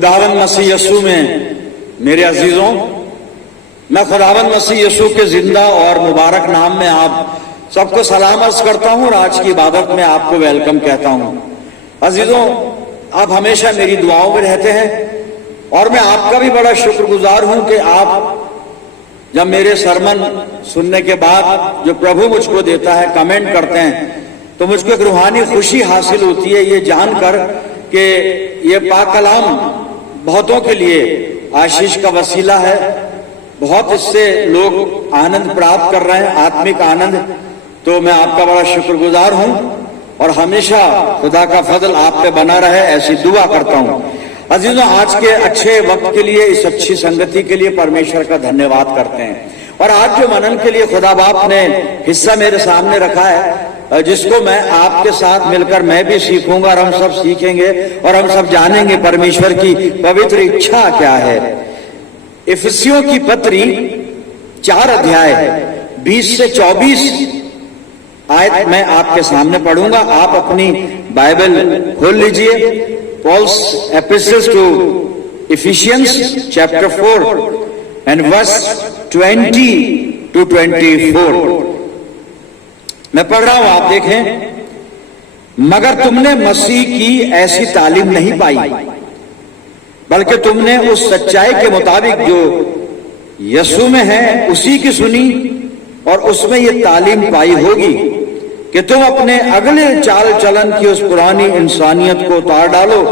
खुदावंद मसीह यीशु में मेरे अजीजों, मैं खुदावंद मसीह यीशु के जिंदा और मुबारक नाम में आप सबको सलाम अर्ज करता हूं और आज की इबादत में आपको वेलकम कहता हूं। अजीजों, आप हमेशा मेरी दुआओं में रहते हैं और मैं आपका भी बड़ा शुक्रगुजार हूं कि आप जब मेरे सरमन सुनने के बाद जो प्रभु मुझको देता है, कमेंट करते हैं, तो मुझको एक रूहानी खुशी हासिल होती है ये जानकर कि ये पाक कलाम बहुतों के लिए आशीष का वसीला है। बहुत इससे लोग आनंद प्राप्त कर रहे हैं, आत्मिक आनंद। तो मैं आपका बड़ा शुक्रगुजार हूं और हमेशा खुदा का फजल आप पे बना रहे, ऐसी दुआ करता हूं। अजीजों, आज के अच्छे वक्त के लिए, इस अच्छी संगति के लिए परमेश्वर का धन्यवाद करते हैं। और आज जो मनन के लिए खुदा बाप ने हिस्सा मेरे सामने रखा है, जिसको मैं आपके साथ मिलकर मैं भी सीखूंगा और हम सब सीखेंगे और हम सब जानेंगे परमेश्वर की पवित्र इच्छा क्या है। इफिसियों की पत्री 4 अध्याय 20 से 24 आयत मैं आपके सामने पढ़ूंगा। आप अपनी बाइबल खोल लीजिए। Paul's epistles to Ephesians chapter 4 and verse 20 to 24 मैं पढ़ रहा हूं, आप देखें। मगर तुमने मसीह की ऐसी तालीम नहीं पाई, बल्कि तुमने उस सच्चाई के मुताबिक जो यीशु में है उसी की सुनी और उसमें ये तालीम पाई होगी कि तुम अपने अगले चाल चलन की उस पुरानी इंसानियत को उतार डालो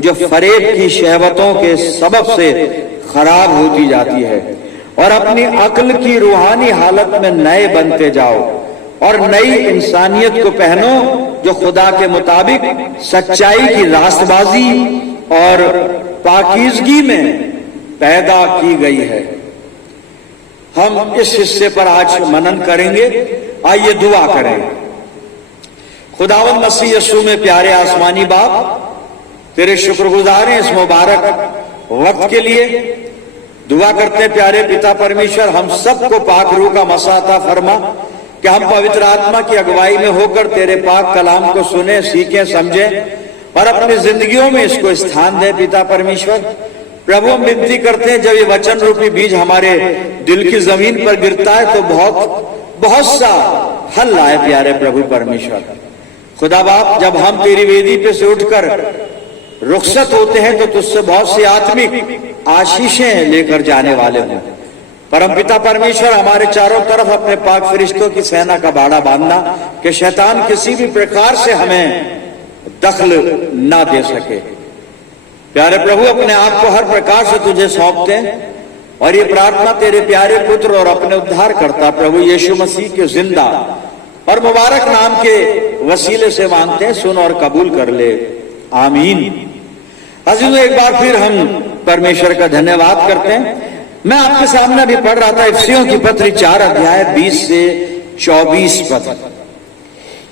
जो फरेब की शहवतों के सबब से खराब होती जाती है, और अपनी अक्ल की रूहानी हालत में नए बनते जाओ और नई इंसानियत को पहनो जो खुदा के मुताबिक सच्चाई की रास्तबाजी और पाकीज़गी में पैदा की गई है। हम इस हिस्से पर आज मनन करेंगे। आइए दुआ करें। खुदावंद मसीह यीशु में प्यारे आसमानी बाप, तेरे शुक्रगुजार हैं इस मुबारक वक्त के लिए। दुआ करते हैं प्यारे पिता परमेश्वर, हम सबको पाक रूह का मसा अता फरमा कि हम पवित्र आत्मा की अगुवाई में होकर तेरे पाक कलाम को सुने, सीखें, समझें और अपनी जिंदगियों में इसको स्थान दें। पिता परमेश्वर, प्रभु हम विनती करते हैं, जब ये वचन रूपी बीज हमारे दिल की जमीन पर गिरता है तो बहुत सा फल लाए प्यारे प्रभु परमेश्वर। खुदा बाप, जब हम तेरी वेदी पे से उठकर रुखसत होते हैं तो तुझसे बहुत सी आत्मिक आशीषें लेकर जाने वाले हों। परमपिता परमेश्वर, हमारे चारों तरफ अपने पाक फरिश्तों की सेना का बाड़ा बांधना कि शैतान किसी भी प्रकार से हमें दखल ना दे सके। प्यारे प्रभु, अपने आप को हर प्रकार से तुझे सौंपते हैं और ये प्रार्थना तेरे प्यारे पुत्र और अपने उद्धार करता प्रभु यीशु मसीह के जिंदा और मुबारक नाम के वसीले से मांगते हैं। सुन और कबूल कर ले, आमीन। अजीजों, एक बार फिर हम परमेश्वर का धन्यवाद करते हैं। मैं आपके सामने अभी पढ़ रहा था इफिसियों की पत्री 4 अध्याय 20 से 24 पद।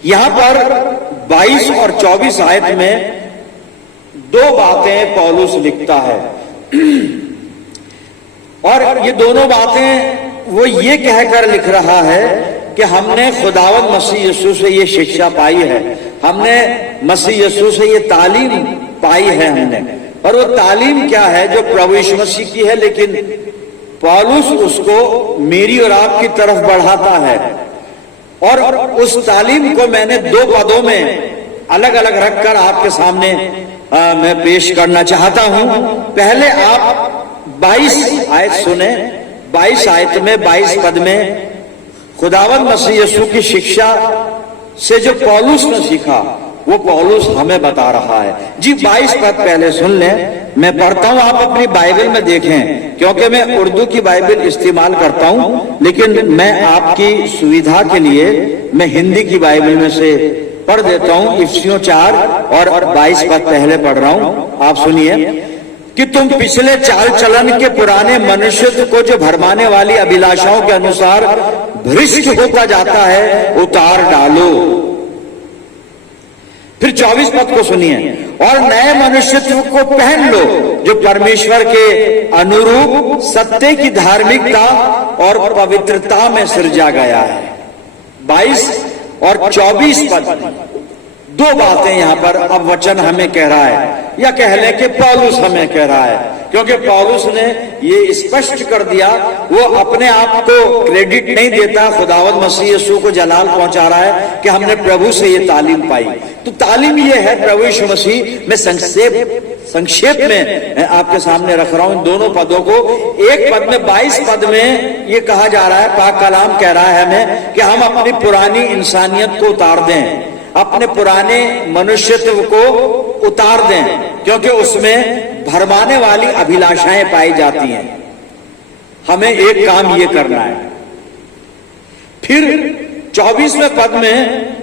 यहां पर 22 और 24 आयत में 2 बातें पौलुस लिखता है और ये दोनों बातें वो ये कहकर लिख रहा है कि हमने खुदावंद मसीह यीशु से ये शिक्षा पाई है, हमने मसीह यीशु से ये तालीम पाई है हमने। और वो तालीम क्या है? जो प्रभु यीशु मसीह की है, लेकिन पौलुस उसको मेरी और आपकी तरफ बढ़ाता है। और उस तालीम को मैंने 2 पदों में अलग अलग रखकर आपके सामने मैं पेश करना चाहता हूं। पहले आप 22 आयत सुने। 22 आयत में 22 पद में खुदावंद मसीह यीशु की शिक्षा से जो पौलुस ने सीखा वो पौलुस हमें बता रहा है। जी 22 पद पहले सुन लें, मैं पढ़ता हूं, आप अपनी बाइबल में देखें, क्योंकि मैं उर्दू की बाइबल इस्तेमाल करता हूं, लेकिन मैं आपकी सुविधा के लिए मैं हिंदी की बाइबल में से पढ़ देता हूं। इफिसियों 4 और 22 पद पहले पढ़ रहा हूं, आप सुनिए। कि तुम पिछले चाल चलन के पुराने मनुष्य को जो भरमाने वाली अभिलाषाओं के अनुसार भ्रष्ट होता जाता है उतार डालो। फिर 24 पद को सुनिए। और नए मनुष्यत्व को पहन लो जो परमेश्वर के अनुरूप सत्य की धार्मिकता और पवित्रता में सृजा गया है। 22 और 24 पद दो बातें यहां पर अब वचन हमें कह रहा है, या कह लें कि पौलुस हमें कह रहा है, क्योंकि पौलुस ने ये स्पष्ट कर दिया, वो अपने आप को क्रेडिट नहीं देता, खुदावंद मसीह यीशु को जलाल पहुंचा रहा है कि हमने प्रभु से ये तालीम पाई। तो तालीम ये है प्रभु यीशु मसीह में संक्षेप में आपके सामने रख रहा हूं इन दोनों पदों को। एक पद में 22 पद में ये कहा जा रहा है, पाक कलाम कह रहा है हमें कि हम अपनी पुरानी इंसानियत को उतार दें, अपने पुराने मनुष्यत्व को उतार दें, क्योंकि उसमें भरमाने वाली अभिलाषाएं पाई जाती हैं। हमें एक काम ये करना है। फिर 24वें पद में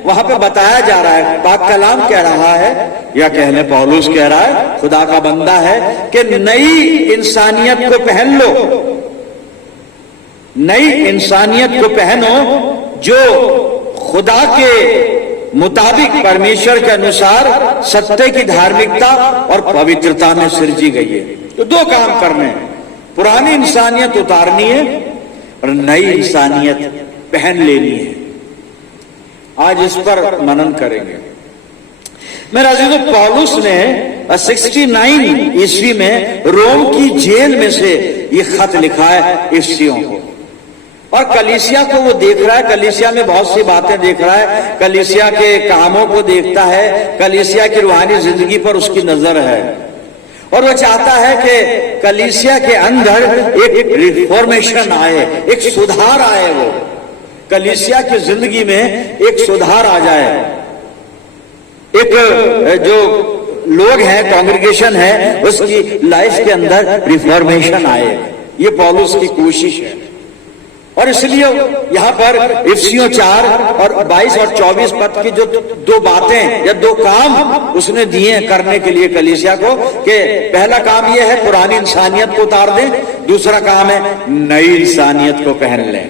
वहां पे बताया जा रहा है, पाक कलाम कह रहा है, या कहने पौलुस कह रहा है, खुदा का बंदा है, कि नई इंसानियत को पहन लो, नई इंसानियत को पहनो जो खुदा के मुताबिक परमेश्वर के अनुसार सत्य की धार्मिकता और पवित्रता में सृजी गई है। तो दो काम करने हैं, पुरानी इंसानियत उतारनी है और नई इंसानियत पहन लेनी है। आज इस पर मनन करेंगे। मेरा अजीजों, पौलुस ने 69 ईस्वी में रोम की जेल में से ये खत लिखा है इफ्सियों को, और कलीसिया को वो देख रहा है, कलीसिया में बहुत सी बातें देख रहा है, कलीसिया के कामों को देखता है, कलीसिया की रूहानी जिंदगी पर उसकी नजर है, और वो चाहता है कि कलीसिया के अंदर एक रिफॉर्मेशन आए, एक सुधार आए, वो कलीसिया की जिंदगी में एक सुधार आ जाए, एक जो लोग हैं, कांग्रेगेशन है, उसकी लाइफ के अंदर रिफॉर्मेशन आए। ये पौलुस की कोशिश है, और इसलिए यहां पर इफिसियों 4 और 22 और 24 पद की जो दो बातें या दो काम उसने दिए करने के लिए कलीसिया को, कि पहला काम यह है पुरानी इंसानियत को उतार दें, दूसरा काम है नई इंसानियत को पहन लें।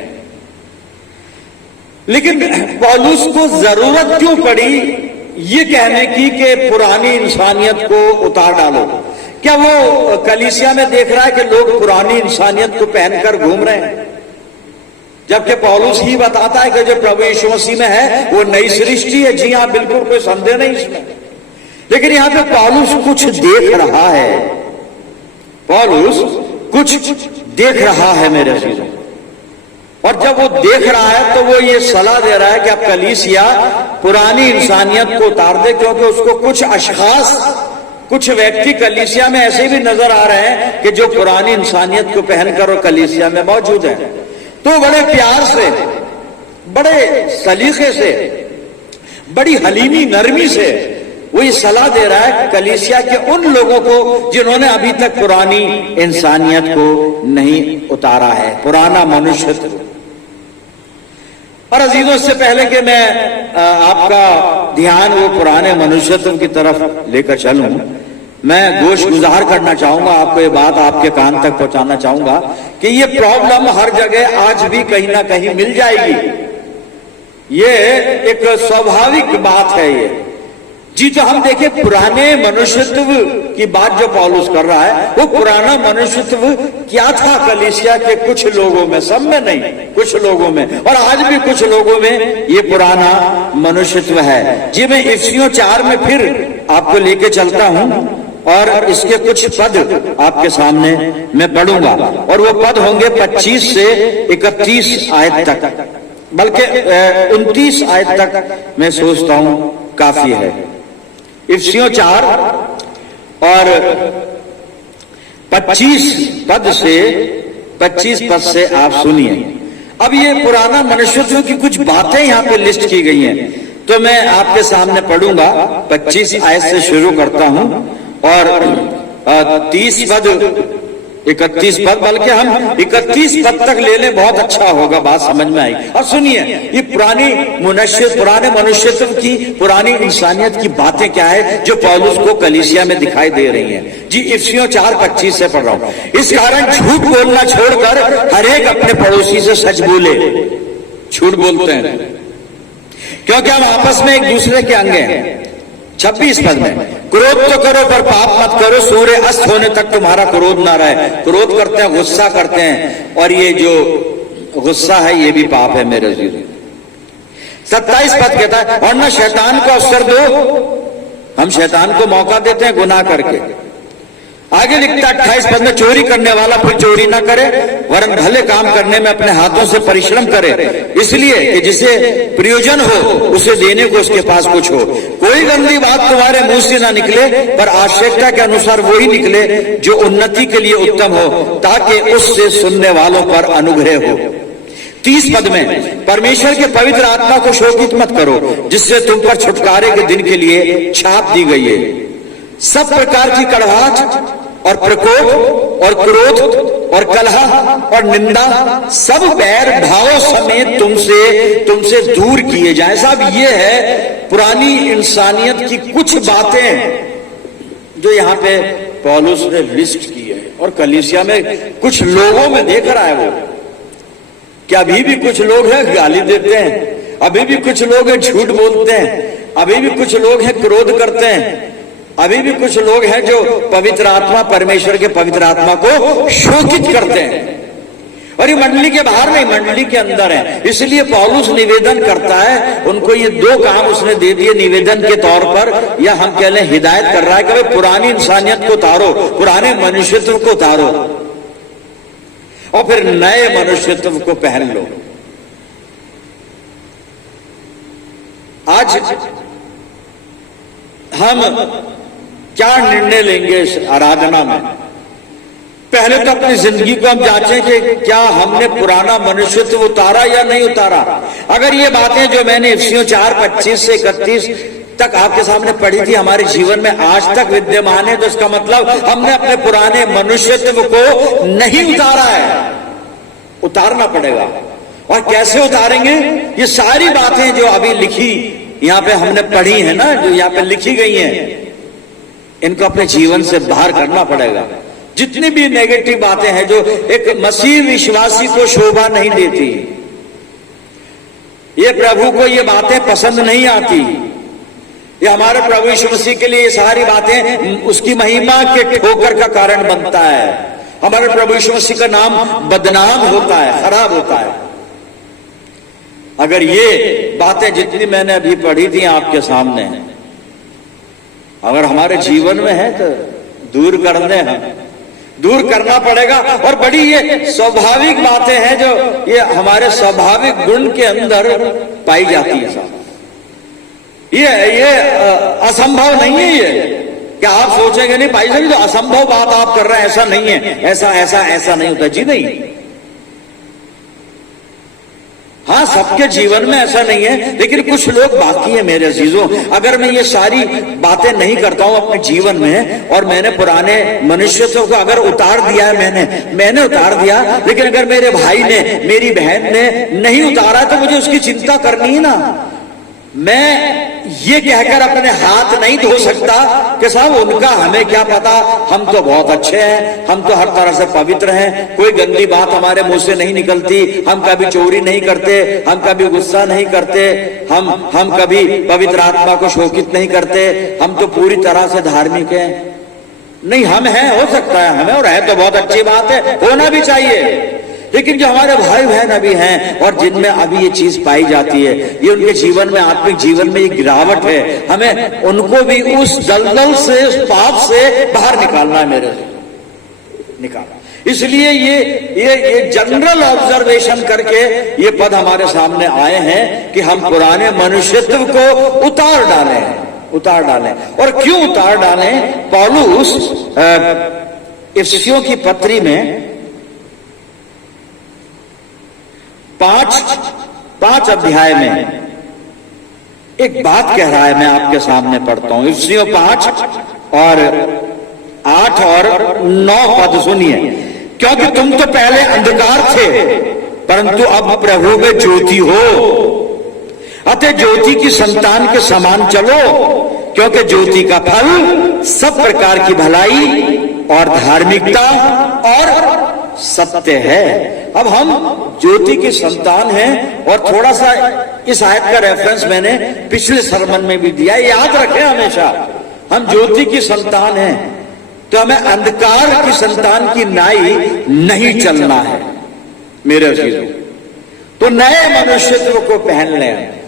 लेकिन पौलुस को जरूरत क्यों पड़ी ये कहने की कि पुरानी इंसानियत को उतार डालो? क्या वो कलीसिया में देख रहा है कि लोग पुरानी इंसानियत को पहनकर घूम रहे हैं? जबकि पौलुस ही बताता है कि जो प्रभु यीशु मसीह में है वो नई सृष्टि है। जी हाँ, बिल्कुल कोई संदेह नहीं इसमें। लेकिन यहां पे पौलुस कुछ देख रहा है, पौलुस कुछ देख रहा है मेरे अजीजों, और जब वो देख रहा है तो वो ये सलाह दे रहा है कि अब कलीसिया पुरानी इंसानियत को उतार दे, क्योंकि उसको कुछ अशखास, कुछ व्यक्ति कलीसिया में ऐसे भी नजर आ रहे हैं कि जो पुरानी इंसानियत को पहनकर और कलीसिया में मौजूद है। तो बड़े प्यार से, बड़े सलीके से, बड़ी हलीमी नरमी से वो ये सलाह दे रहा है कलीसिया के उन लोगों को जिन्होंने अभी तक पुरानी इंसानियत को नहीं उतारा है, पुराना मनुष्यत्व। और अजीजों, इससे पहले कि मैं आपका ध्यान वो पुराने मनुष्यत्व की तरफ लेकर चलूं, मैं गोश गुजार करना चाहूंगा, आपको ये बात आपके कान तक पहुंचाना चाहूंगा कि ये प्रॉब्लम हर जगह आज भी कहीं ना कहीं मिल जाएगी। ये एक स्वाभाविक बात है ये। जी, तो हम देखें पुराने मनुष्यत्व की बात जो पौलुस कर रहा है, वो पुराना मनुष्यत्व क्या था कलीसिया के कुछ लोगों में, सब में नहीं, कुछ लोगों में, और आज भी कुछ लोगों में ये पुराना मनुष्यत्व है। जी, मैं इफिसियों 4 में फिर आपको लेके चलता हूं और इसके कुछ पद आपके सामने मैं पढ़ूंगा, और वो पद होंगे 25 से 31 आयत तक, बल्कि 29 आयत तक मैं सोचता हूं काफी है। इफिसियों 4 और 25 पद से आप सुनिए। अब ये पुराना मनुष्यत्व की कुछ बातें यहाँ पे लिस्ट की गई हैं, तो मैं आपके सामने पढ़ूंगा। 25 आयत से शुरू करता हूं और 30 पद, 31 पद, बल्कि हम 31 पद तक ले लें, बहुत अच्छा होगा, बात समझ में आई। और सुनिए, ये पुराने मनुष्यत्व की, पुरानी इंसानियत की बातें क्या है जो पौलुस को कलीसिया में दिखाई दे रही हैं। जी, इफिसियों 4:25 से पढ़ रहा हूं। इस कारण झूठ बोलना छोड़कर हर एक अपने पड़ोसी से सच बोले। झूठ बोलते हैं क्योंकि हम आपस में एक दूसरे के अंग हैं। 26 पद में, क्रोध तो करो पर पाप मत करो, सूर्य अस्त होने तक तुम्हारा क्रोध ना रहे। क्रोध करते हैं, गुस्सा करते हैं, और ये जो गुस्सा है ये भी पाप है मेरे जीवन। 27 पद कहता है, और न शैतान को अवसर दो। हम शैतान को मौका देते हैं गुनाह करके। आगे लिखता है 28 पद में, चोरी करने वाला फिर चोरी ना करे, वरन भले काम करने में अपने हाथों से परिश्रम करे, इसलिए कि जिसे प्रयोजन हो उसे देने को उसके पास कुछ हो। कोई गंदी बात तुम्हारे मुंह से ना निकले, पर आवश्यकता के अनुसार वही निकले जो उन्नति के लिए उत्तम हो, ताकि उससे सुनने वालों पर अनुग्रह हो। 30 पद में, परमेश्वर के पवित्र आत्मा को शोकित मत करो, जिससे तुम पर छुटकारे के दिन के लिए छाप दी गई है। सब प्रकार की कड़वाहट और प्रकोप और क्रोध और कलह और निंदा सब बैर भावों समेत तुमसे दूर किए जाए। साहब, ये है पुरानी इंसानियत की कुछ बातें जो यहाँ पे पौलुस ने लिस्ट की है, और कलीसिया में कुछ लोगों में देख रहा है वो कि अभी भी कुछ लोग हैं गाली देते हैं, अभी भी कुछ लोग हैं झूठ बोलते हैं, अभी भी कुछ लोग हैं क्रोध करते हैं, अभी भी कुछ लोग हैं जो पवित्र आत्मा, परमेश्वर के पवित्र आत्मा को शोकित करते हैं। और ये मंडली के बाहर नहीं, मंडली के अंदर है। इसलिए पौलुस निवेदन करता है उनको, ये 2 काम उसने दे दिए निवेदन के तौर पर, या हम कह लें हिदायत कर रहा है कि भाई पुरानी इंसानियत को उतारो, पुराने मनुष्यत्व को उतारो और फिर नए मनुष्यत्व को पहन लो। आज हम क्या निर्णय लेंगे इस आराधना में? पहले तो अपनी जिंदगी को हम जांचें कि क्या हमने पुराना मनुष्यत्व उतारा या नहीं उतारा। अगर ये बातें जो मैंने इफिसियों 4:25 से 31 तक आपके सामने पढ़ी थी हमारे जीवन में आज तक विद्यमान है, तो इसका मतलब हमने अपने पुराने मनुष्यत्व को नहीं उतारा है। उतारना पड़ेगा। और कैसे उतारेंगे? ये सारी बातें जो अभी लिखी यहाँ पे हमने पढ़ी है ना, जो यहाँ पे लिखी गई हैं, इनको अपने जीवन से बाहर करना पड़ेगा। जितनी भी नेगेटिव बातें हैं जो एक मसीह विश्वासी को शोभा नहीं देती, ये प्रभु को ये बातें पसंद नहीं आती, ये हमारे प्रभु यीशु मसीह के लिए ये सारी बातें उसकी महिमा के ठोकर का कारण बनता है। हमारे प्रभु यीशु मसीह का नाम बदनाम होता है, खराब होता है। अगर ये बातें जितनी मैंने अभी पढ़ी थी आपके सामने अगर हमारे जीवन में है तो दूर कर दें, हम दूर करना पड़ेगा। और बड़ी ये स्वाभाविक बातें हैं जो ये हमारे स्वाभाविक गुण के अंदर पाई जाती है। साहब, ये असंभव नहीं है। ये क्या आप सोचेंगे नहीं भाई साहब तो असंभव बात आप कर रहे हैं, ऐसा नहीं है, ऐसा नहीं होता जी। नहीं, हाँ सबके जीवन में ऐसा नहीं है, लेकिन कुछ लोग बाकी है मेरे अजीजों। अगर मैं ये सारी बातें नहीं करता हूं अपने जीवन में, और मैंने पुराने मनुष्यत्व को अगर उतार दिया है, मैंने उतार दिया, लेकिन अगर मेरे भाई ने, मेरी बहन ने नहीं उतारा तो मुझे उसकी चिंता करनी है ना। मैं ये कहकर अपने हाथ नहीं धो सकता कि साहब उनका हमें क्या पता, हम तो बहुत अच्छे हैं, हम तो हर तरह से पवित्र हैं, कोई गंदी बात हमारे मुंह से नहीं निकलती, हम कभी चोरी नहीं करते, हम कभी गुस्सा नहीं करते, हम कभी पवित्र आत्मा को शोकित नहीं करते, हम तो पूरी तरह से धार्मिक हैं। नहीं, हम हैं, हो सकता है हमें, और है तो बहुत अच्छी बात है, होना भी चाहिए। लेकिन जो हमारे भाई बहन अभी हैं और जिनमें अभी ये चीज पाई जाती है, ये उनके जीवन में, आत्मिक जीवन में ये गिरावट है, हमें उनको भी उस दलदल से, उस पाप से बाहर निकालना है मेरे निकाल। इसलिए ये जनरल ऑब्जर्वेशन करके ये पद हमारे सामने आए हैं कि हम पुराने मनुष्यत्व को उतार डालें। और क्यों उतार डालें? पौलुस इफिसियों की पत्री में 5 अध्याय में एक बात कह रहा है, मैं आपके सामने पढ़ता हूं। इफिसियों 5 और 8 और 9 पद सुनिए। क्योंकि तुम तो पहले अंधकार थे, परंतु अब प्रभु में ज्योति हो, अतः ज्योति की संतान के समान चलो, क्योंकि ज्योति का फल सब प्रकार की भलाई और धार्मिकता और सत्य है। अब हम ज्योति की संतान हैं, और थोड़ा सा इस आयत का रेफरेंस मैंने पिछले सरमन में भी दिया, याद रखें हमेशा। हम ज्योति की संतान हैं तो हमें अंधकार की संतान की नाई नहीं चलना है मेरे अजीजों। तो नए मनुष्यत्व को पहन लें।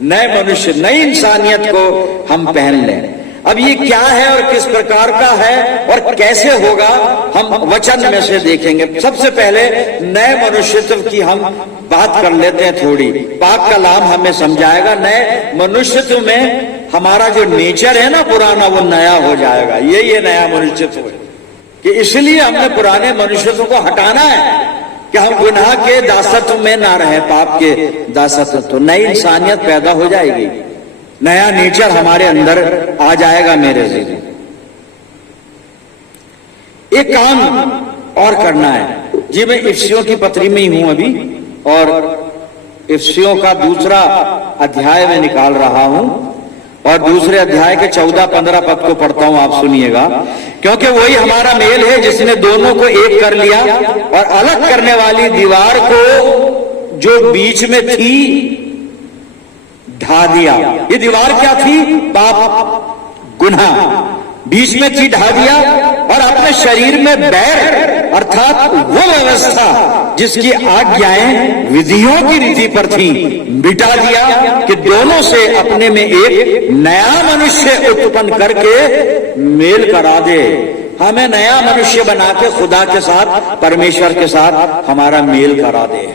नए मनुष्य, नई इंसानियत को हम पहन लें। अब ये क्या है और किस प्रकार का है और कैसे होगा, हम वचन में से देखेंगे। सबसे पहले नए मनुष्यत्व की हम बात कर लेते हैं थोड़ी। पाक कलाम हमें समझाएगा नए मनुष्यत्व में हमारा जो नेचर है ना पुराना, वो नया हो जाएगा। ये नया मनुष्यत्व है कि इसलिए हमने पुराने मनुष्यत्व को हटाना है कि हम गुनाह के दासत्व में ना रहे, पाप के दासत्व। तो नई इंसानियत पैदा हो जाएगी, नया नेचर हमारे अंदर आ जाएगा। मेरे जीवन एक काम और करना है जी। मैं इफ्सियों की पत्री में ही हूं अभी, और इफ्सियों का दूसरा अध्याय में निकाल रहा हूं, और दूसरे अध्याय के 14-15 पद को पढ़ता हूं, आप सुनिएगा। क्योंकि वही हमारा मेल है जिसने दोनों को एक कर लिया और अलग करने वाली दीवार को जो बीच में थी ढा दिया। ये दीवार क्या थी? पाप, गुनाह बीच में थी, ढा दिया। और अपने शरीर में बैर अर्थात वो व्यवस्था जिसकी आज्ञाएं विधियों की रीति पर थी, मिटा दिया कि दोनों से अपने में एक नया मनुष्य उत्पन्न करके मेल करा दे। हमें नया मनुष्य बना के खुदा के साथ, परमेश्वर के साथ हमारा मेल करा दे।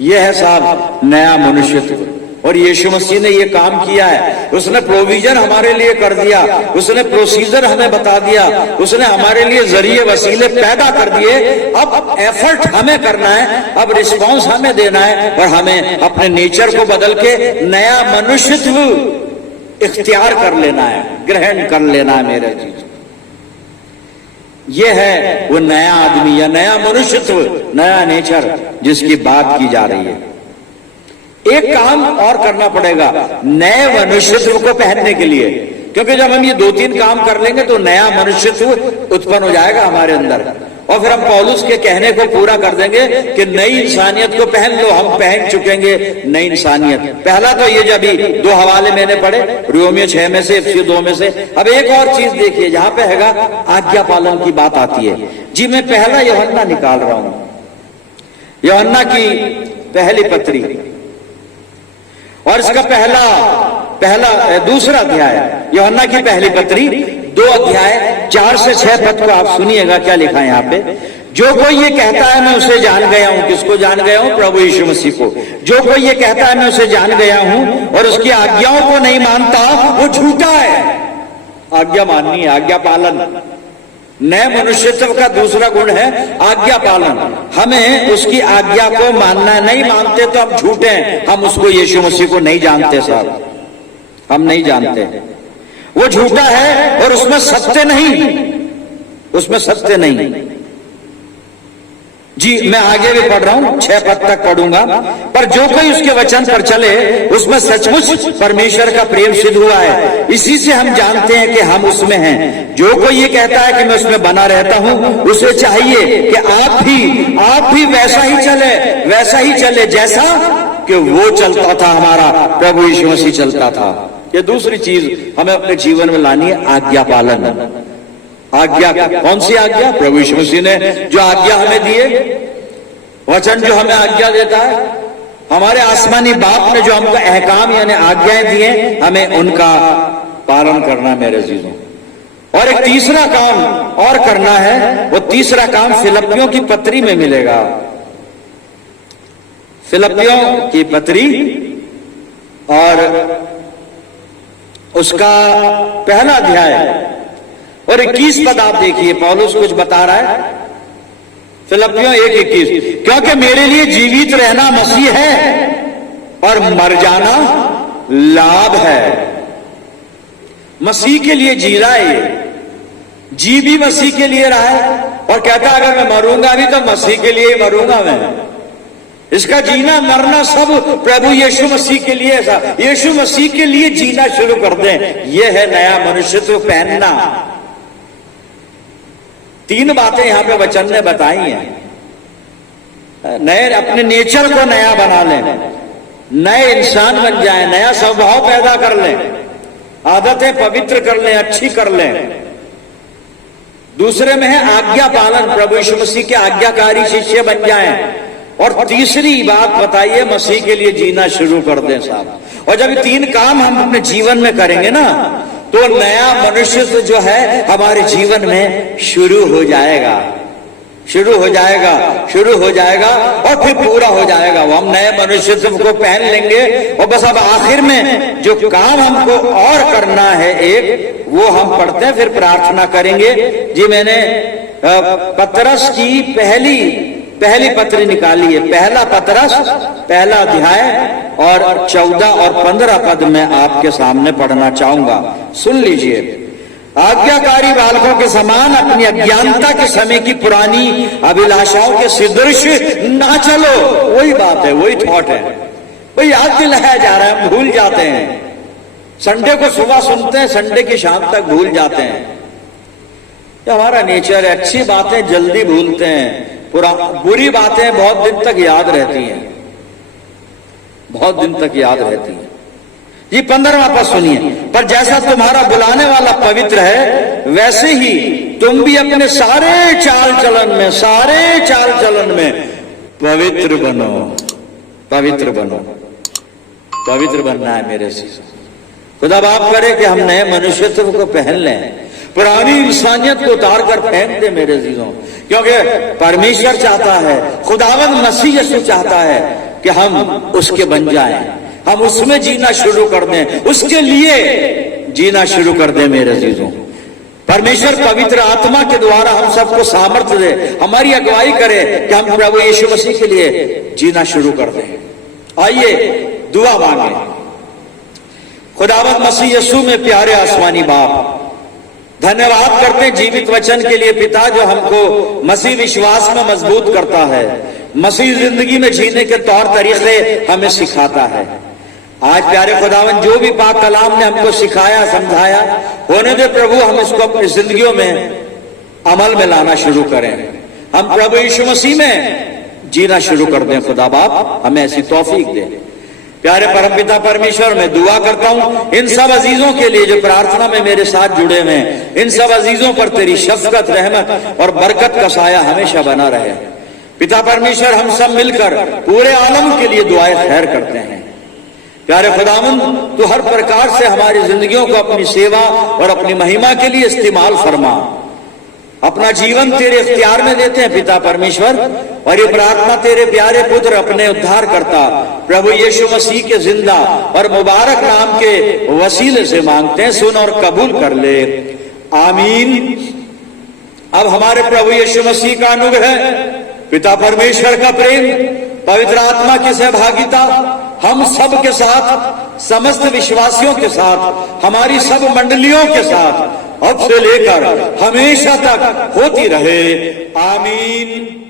यह है साहब नया मनुष्यत्व। और यीशु मसीह ने ये काम किया है। उसने प्रोविजन हमारे लिए कर दिया, उसने प्रोसीजर हमें बता दिया, उसने हमारे लिए जरिए वसीले पैदा कर दिए। अब एफर्ट हमें करना है, अब रिस्पॉन्स हमें देना है, और हमें अपने नेचर को बदल के नया मनुष्यत्व इख्तियार कर लेना है, ग्रहण कर लेना है। मेरे चीज ये है वो नया आदमी या नया मनुष्यत्व, नया नेचर जिसकी बात की जा रही है। एक काम और करना पड़ेगा नए मनुष्यत्व को पहनने के लिए, क्योंकि जब हम ये 2-3 काम कर लेंगे तो नया मनुष्यत्व उत्पन्न हो जाएगा हमारे अंदर, और फिर हम पौलुस के कहने को पूरा कर देंगे कि नई इंसानियत को पहन लो। हम पहन चुकेंगे नई इंसानियत। पहला तो ये जब 2 हवाले मैंने पढ़े, रोमियो 6 में से, इफिसियों 2 में से। अब एक और चीज देखिए, जहां पे हैगा आज्ञा पालन की बात आती है जी। मैं पहला यूहन्ना निकाल रहा हूं, यूहन्ना की पहली पत्री, और इसका दूसरा अध्याय, यूहन्ना की पहली पत्री 2 अध्याय 4 से 6 पद को आप सुनिएगा क्या लिखा है यहाँ पे। जो कोई ये कहता है मैं उसे जान गया हूं, किसको जान गया हूं? प्रभु यीशु मसीह को। जो कोई ये कहता है मैं उसे जान गया हूं और उसकी आज्ञाओं को नहीं मानता, वो झूठा है। आज्ञा माननी है, आज्ञा पालन। नए मनुष्यत्व का दूसरा गुण है आज्ञा पालन। हमें उसकी आज्ञा को मानना, नहीं मानते तो हम झूठे हैं, हम उसको यीशु मसीह को नहीं जानते साहब, हम नहीं जानते। वो झूठा है और उसमें सत्य नहीं, उसमें सत्य नहीं जी। मैं आगे भी पढ़ रहा हूं, 6 पद तक पढ़ूंगा। पर जो कोई उसके वचन पर चले उसमें सचमुच परमेश्वर का प्रेम सिद्ध हुआ है। इसी से हम जानते हैं कि हम उसमें हैं। जो कोई ये कहता है कि मैं उसमें बना रहता हूं, उसे चाहिए कि आप भी वैसा ही चले जैसा कि वो चलता था, हमारा प्रभु यीशु मसीह चलता था। ये दूसरी चीज हमें अपने जीवन में लानी है, आज्ञा पालन। आज्ञा, कौन सी आज्ञा? प्रभु यीशु मसीह ने जो आज्ञा हमें दिए, वचन जो हमें आज्ञा देता है, हमारे आसमानी बाप ने जो हमको अहकाम यानी आज्ञाएं दिए, हमें उनका पालन करना मेरे अजीजों। और एक तीसरा काम और करना है, वो तीसरा काम फिलिप्पियों की पत्री में मिलेगा। फिलिप्पियों की पत्री और उसका पहला अध्याय और 21 पद आप देखिए, पौलुस कुछ बता रहा है। फिलिप्पियों 1:21, क्योंकि मेरे लिए जीवित रहना मसीह है और मर जाना लाभ है। मसीह के लिए जी रहा है, जी भी मसीह के लिए रहा है, और कहता है अगर मैं मरूंगा भी तो मसीह के लिए ही मरूंगा मैं। इसका जीना मरना सब प्रभु यीशु मसीह के लिए, ऐसा यीशु मसीह के लिए जीना शुरू कर दें। यह है नया मनुष्यत्व पहनना। 3 बातें यहां पे वचन ने बताई हैं। नए अपने नेचर को नया बना लें, नए इंसान बन जाएं, नया स्वभाव पैदा कर लें, आदतें पवित्र कर लें, अच्छी कर लें। दूसरे में है आज्ञा पालन, प्रभु यीशु मसीह के आज्ञाकारी शिष्य बन जाएं। और तीसरी बात बताइए, मसीह के लिए जीना शुरू कर दें साहब। और जब ये 3 काम हम अपने जीवन में करेंगे ना, तो नया मनुष्य जो है हमारे जीवन में शुरू हो जाएगा, शुरू हो जाएगा, शुरू हो जाएगा और फिर पूरा हो जाएगा। वो हम नए मनुष्यत्व को पहन लेंगे। और बस अब आखिर में जो काम हमको और करना है एक, वो हम पढ़ते हैं, फिर प्रार्थना करेंगे। जी मैंने पतरस की पहली पत्री निकाली है, पहला पतरस पहला अध्याय और 14 और 15 पद में आपके सामने पढ़ना चाहूंगा, सुन लीजिए। आज्ञाकारी बालकों के समान अपनी अज्ञानता के समय की पुरानी अभिलाषाओं के सदृश ना चलो। वही बात है, वही थॉट है, वही याद दिलाया जा रहा है। हम भूल जाते हैं, संडे को सुबह सुनते हैं, संडे की शाम तक भूल जाते हैं। ये हमारा नेचर है, अच्छी बातें जल्दी भूलते हैं, बुरी बातें बहुत दिन तक याद रहती हैं, बहुत दिन तक याद रहती हैं। ये 15वां पद सुनिए। पर जैसा तुम्हारा बुलाने वाला पवित्र है, वैसे ही तुम भी अपने सारे चाल चलन में पवित्र बनो। पवित्र बनो, पवित्र बनना है मेरे से। खुदा बाप करे कि हम नए मनुष्यत्व को पहन लें, पुरानी इंसानियत को उतार कर फेंक दे मेरे जीजों। क्योंकि परमेश्वर चाहता है, खुदावंद मसीह यीशु चाहता है कि हम उसके बन जाएं, हम उसमें जीना शुरू कर दें, उसके लिए जीना शुरू कर दें मेरे जीजों। परमेश्वर पवित्र आत्मा के द्वारा हम सबको सामर्थ्य दे, हमारी अगुवाई करे कि हम प्रभु यीशु मसीह के लिए जीना शुरू कर दें। आइए दुआ मांगे। खुदावंद मसीह यीशु में प्यारे आसमानी बाप, धन्यवाद करते हैं जीवित वचन के लिए पिता, जो हमको मसीह विश्वास में मजबूत करता है, मसीह जिंदगी में जीने के तौर तरीके हमें सिखाता है। आज प्यारे खुदावन जो भी पाक कलाम ने हमको सिखाया समझाया, होने दे प्रभु हम इसको अपनी जिंदगियों में अमल में लाना शुरू करें, हम प्रभु यीशु मसीह में जीना शुरू कर दें। खुदा बाप हमें ऐसी तौफीक दे। प्यारे परमपिता परमेश्वर, मैं दुआ करता हूं इन सब अजीजों के लिए जो प्रार्थना में मेरे साथ जुड़े हुए हैं, इन सब अजीजों पर तेरी शफकत, रहमत और बरकत का साया हमेशा बना रहे। पिता परमेश्वर, हम सब मिलकर पूरे आलम के लिए दुआएं खैर करते हैं। प्यारे खुदावंद, तू हर प्रकार से हमारी जिंदगियों को अपनी सेवा और अपनी महिमा के लिए इस्तेमाल फरमा। अपना जीवन तेरे इख्तियार में देते हैं पिता परमेश्वर, और ये प्रार्थना तेरे प्यारे पुत्र अपने उद्धार करता प्रभु यीशु मसीह के जिंदा और मुबारक नाम के वसीले से मांगते हैं। सुन और कबूल कर ले, आमीन। अब हमारे प्रभु यीशु मसीह का अनुग्रह, पिता परमेश्वर का प्रेम, पवित्र आत्मा की सहभागिता हम सब के साथ, समस्त विश्वासियों के साथ, हमारी सब मंडलियों के साथ अब से लेकर हमेशा तक होती रहे, आमीन।